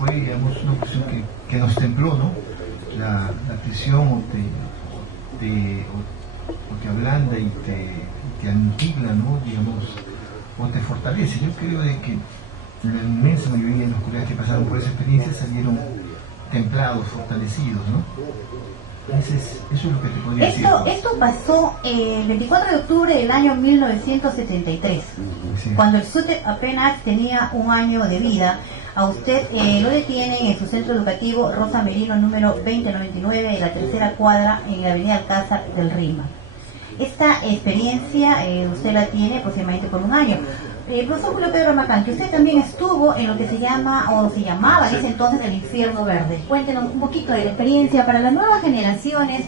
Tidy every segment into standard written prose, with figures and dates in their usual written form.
fue, digamos, una cuestión que nos templó, ¿no? La prisión o te ablanda y te aniquila, ¿no? Digamos, o te fortalece. Yo creo de que la inmensa mayoría de los colegas que pasaron por esa experiencia salieron templados, fortalecidos, ¿no? Eso es lo que te podría decir. Esto pasó el 24 de octubre del año 1973, sí, cuando el SUTEP apenas tenía un año de vida. A usted lo detienen en su centro educativo Rosa Merino número 2099 de la tercera cuadra en la avenida Alcázar del Rima. Esta experiencia usted la tiene aproximadamente por un año. Profesor Julio Pedro Macante, usted también estuvo en lo que se llama, o se llamaba en ese entonces, el Infierno Verde. Cuéntenos un poquito de la experiencia para las nuevas generaciones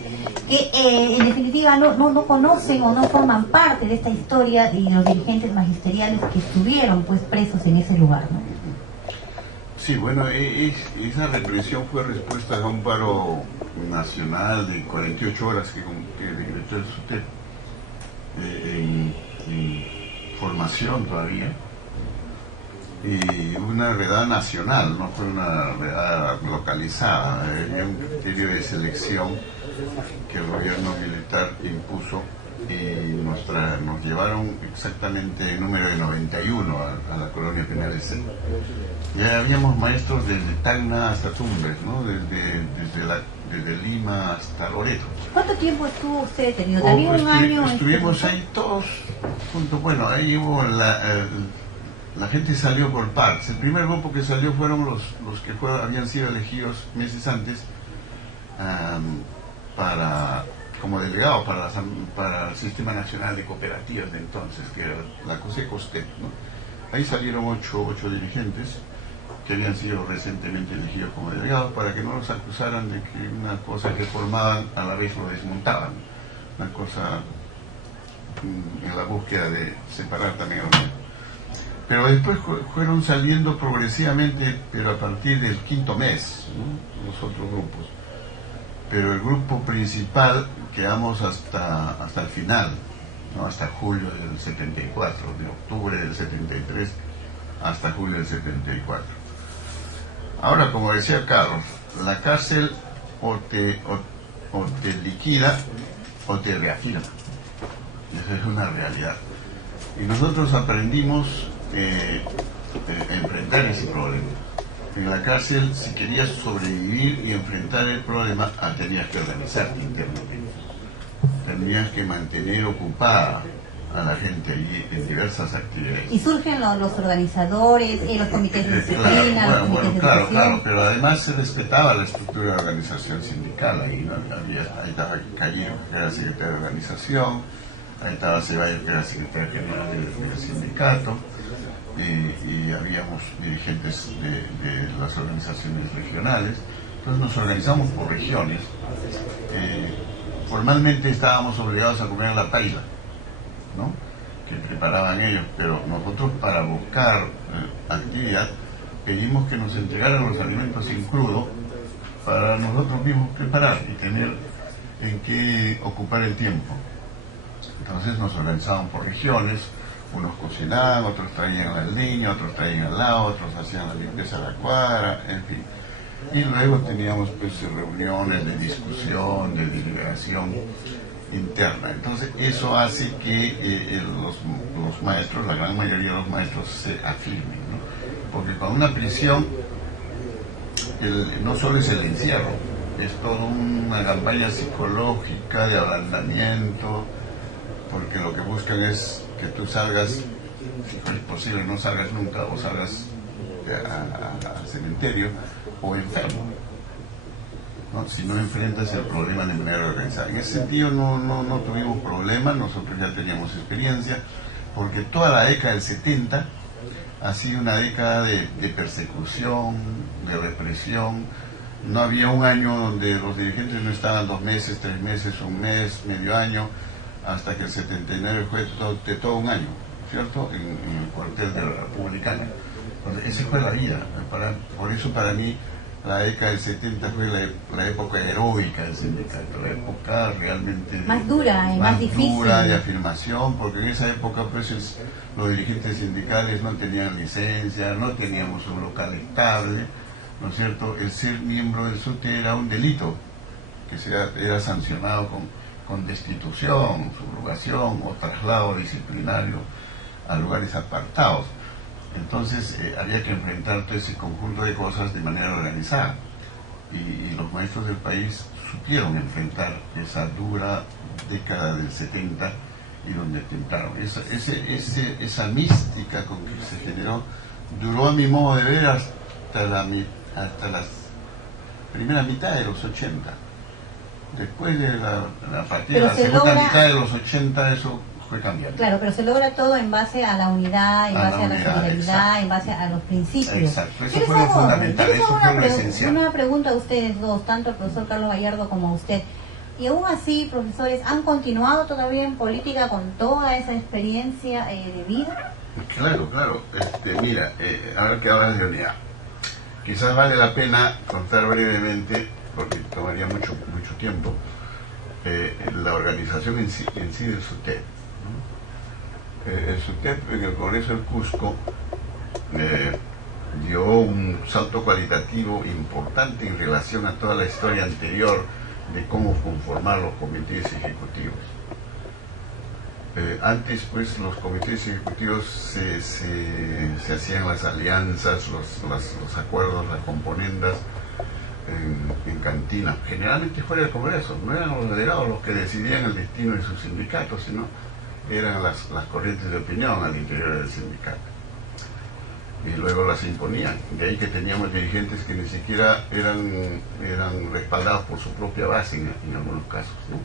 que en definitiva no conocen o no forman parte de esta historia de los dirigentes magisteriales que estuvieron pues presos en ese lugar, ¿no? Sí, bueno, esa represión fue respuesta a un paro nacional de 48 horas que decretó el SUTEP en formación todavía, y una redada nacional, no fue una redada localizada, había un criterio de selección que el gobierno militar impuso y nos llevaron exactamente el número de 91 a la colonia penal este. Ya habíamos maestros desde Tacna hasta Tumbes, ¿no? Desde Lima hasta Loreto. ¿Cuánto tiempo estuvo usted detenido? ¿También un año? Estuvimos ahí todos juntos. Bueno, ahí hubo la gente salió por partes. El primer grupo que salió fueron los que habían sido elegidos meses antes como delegados para el Sistema Nacional de Cooperativas de entonces, que era la COSECOSTEP, ¿no? Ahí salieron ocho dirigentes que habían sido recientemente elegidos como delegados para que no los acusaran de que una cosa que formaban a la vez lo desmontaban, una cosa en la búsqueda de separar también a los demás. Pero después fueron saliendo progresivamente, pero a partir del quinto mes, ¿no? Los otros grupos. Pero el grupo principal quedamos hasta el final, ¿no? Hasta julio del 74, de octubre del 73 hasta julio del 74. Ahora, como decía Carlos, la cárcel o te liquida o te reafirma. Esa es una realidad. Y nosotros aprendimos a enfrentar ese problema. En la cárcel, si querías sobrevivir y enfrentar el problema, tenías que organizarte internamente. Tenías que mantener ocupada a la gente allí en diversas actividades. Y surgen los organizadores, los comités de disciplina, claro, pero además se respetaba la estructura de organización sindical. Ahí estaba Cayero, que era secretario de organización, ahí estaba Ceballos, que era secretario general del sindicato, y habíamos dirigentes de las organizaciones regionales. Entonces nos organizamos por regiones. Formalmente estábamos obligados a comer la paila, ¿no? Que preparaban ellos, pero nosotros, para buscar actividad, pedimos que nos entregaran los alimentos en crudo para nosotros mismos preparar y tener en qué ocupar el tiempo. Entonces nos organizaban por regiones, unos cocinaban, otros traían al niño, otros traían al lado, otros hacían la limpieza de la cuadra, en fin. Y luego teníamos pues reuniones de discusión, de deliberación interna. Entonces eso hace que los maestros, la gran mayoría de los maestros, se afirmen, ¿no? Porque con una prisión no solo es el encierro, es toda una campaña psicológica de ablandamiento, porque lo que buscan es que tú salgas, si es posible no salgas nunca, o salgas al cementerio o enfermo, ¿no? Si no enfrentas el problema de manera organizada. En ese sentido no tuvimos problemas, nosotros ya teníamos experiencia, porque toda la década del 70 ha sido una década de persecución, de represión. No había un año donde los dirigentes no estaban 2 meses, 3 meses, 1 mes, medio año, hasta que el 79 fue de todo un año, ¿cierto? En el cuartel de la Republicana. Entonces, esa fue la vida. Por eso para mí la década del 70 fue la época heroica del sindicato, la época realmente más dura y más difícil, dura de afirmación, porque en esa época pues los dirigentes sindicales no tenían licencia, no teníamos un local estable, ¿no es cierto?, el ser miembro del SUTE era un delito que era sancionado con destitución, subrogación o traslado disciplinario a lugares apartados. Entonces había que enfrentar todo ese conjunto de cosas de manera organizada, y los maestros del país supieron enfrentar esa dura década del 70 y donde tentaron. Esa mística con que se generó duró, a mi modo de ver, hasta la primera mitad de los 80. Después de a partir de la segunda mitad de los 80 eso fue cambiando. Claro, pero se logra todo en base a la unidad, en base a la solidaridad, exacto, en base a los principios. Exacto, eso fue lo fundamental, eso fue lo esencial. Una pregunta a ustedes dos, tanto al profesor Carlos Gallardo como a usted. Y aún así, profesores, ¿han continuado todavía en política con toda esa experiencia de vida? Claro. Mira, ahora que hablas de unidad, quizás vale la pena contar brevemente, porque tomaría mucho tiempo, la organización en sí del SUTEP, ¿no? El SUTEP en el Congreso del Cusco dio un salto cualitativo importante en relación a toda la historia anterior de cómo conformar los comités ejecutivos. Antes, pues, los comités ejecutivos se hacían las alianzas, los acuerdos, las componendas en cantina, generalmente fuera del Congreso. No eran los delegados los que decidían el destino de sus sindicatos, sino eran las corrientes de opinión al interior del sindicato. Y luego las imponían. De ahí que teníamos dirigentes que ni siquiera eran respaldados por su propia base en algunos casos, ¿no?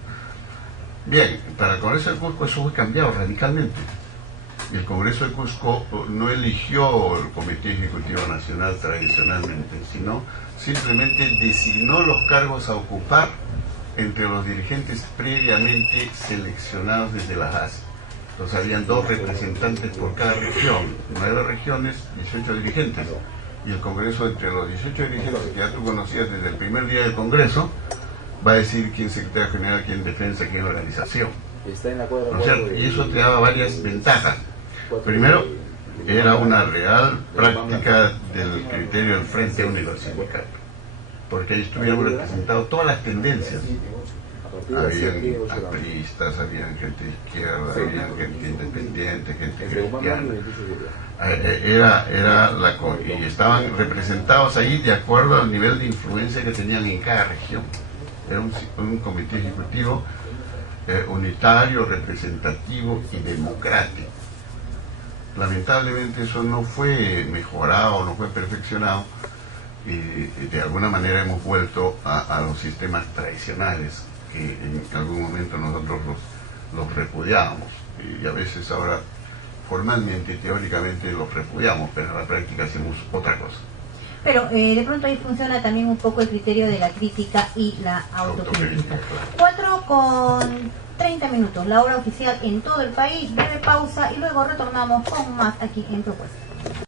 Bien, para el Congreso de Cusco eso fue cambiado radicalmente. El Congreso de Cusco no eligió el Comité Ejecutivo Nacional tradicionalmente, sino simplemente designó los cargos a ocupar entre los dirigentes previamente seleccionados desde la base. Entonces habían 2 representantes por cada región, 9 regiones, 18 dirigentes. Y el Congreso, entre los 18 dirigentes que ya tú conocías desde el primer día del Congreso, va a decir quién es secretario general, quién defensa, quién organización. ¿No es cierto? Y eso te daba varias ventajas. Primero, era una real práctica del criterio del Frente Único Sindical, porque ahí estuvieron representadas todas las tendencias. Habían apristas, habían gente de izquierda, habían gente independiente, gente cristiana. Y estaban representados ahí de acuerdo al nivel de influencia que tenían en cada región. Era un comité ejecutivo unitario, representativo y democrático. Lamentablemente eso no fue mejorado, no fue perfeccionado, y de alguna manera hemos vuelto a los sistemas tradicionales que en algún momento nosotros los repudiábamos, y a veces ahora formalmente, teóricamente los repudiamos, pero en la práctica hacemos otra cosa. Pero de pronto ahí funciona también un poco el criterio de la crítica y la autocrítica. 4:30 minutos, la hora oficial en todo el país, breve pausa y luego retornamos con más aquí en Propuesta.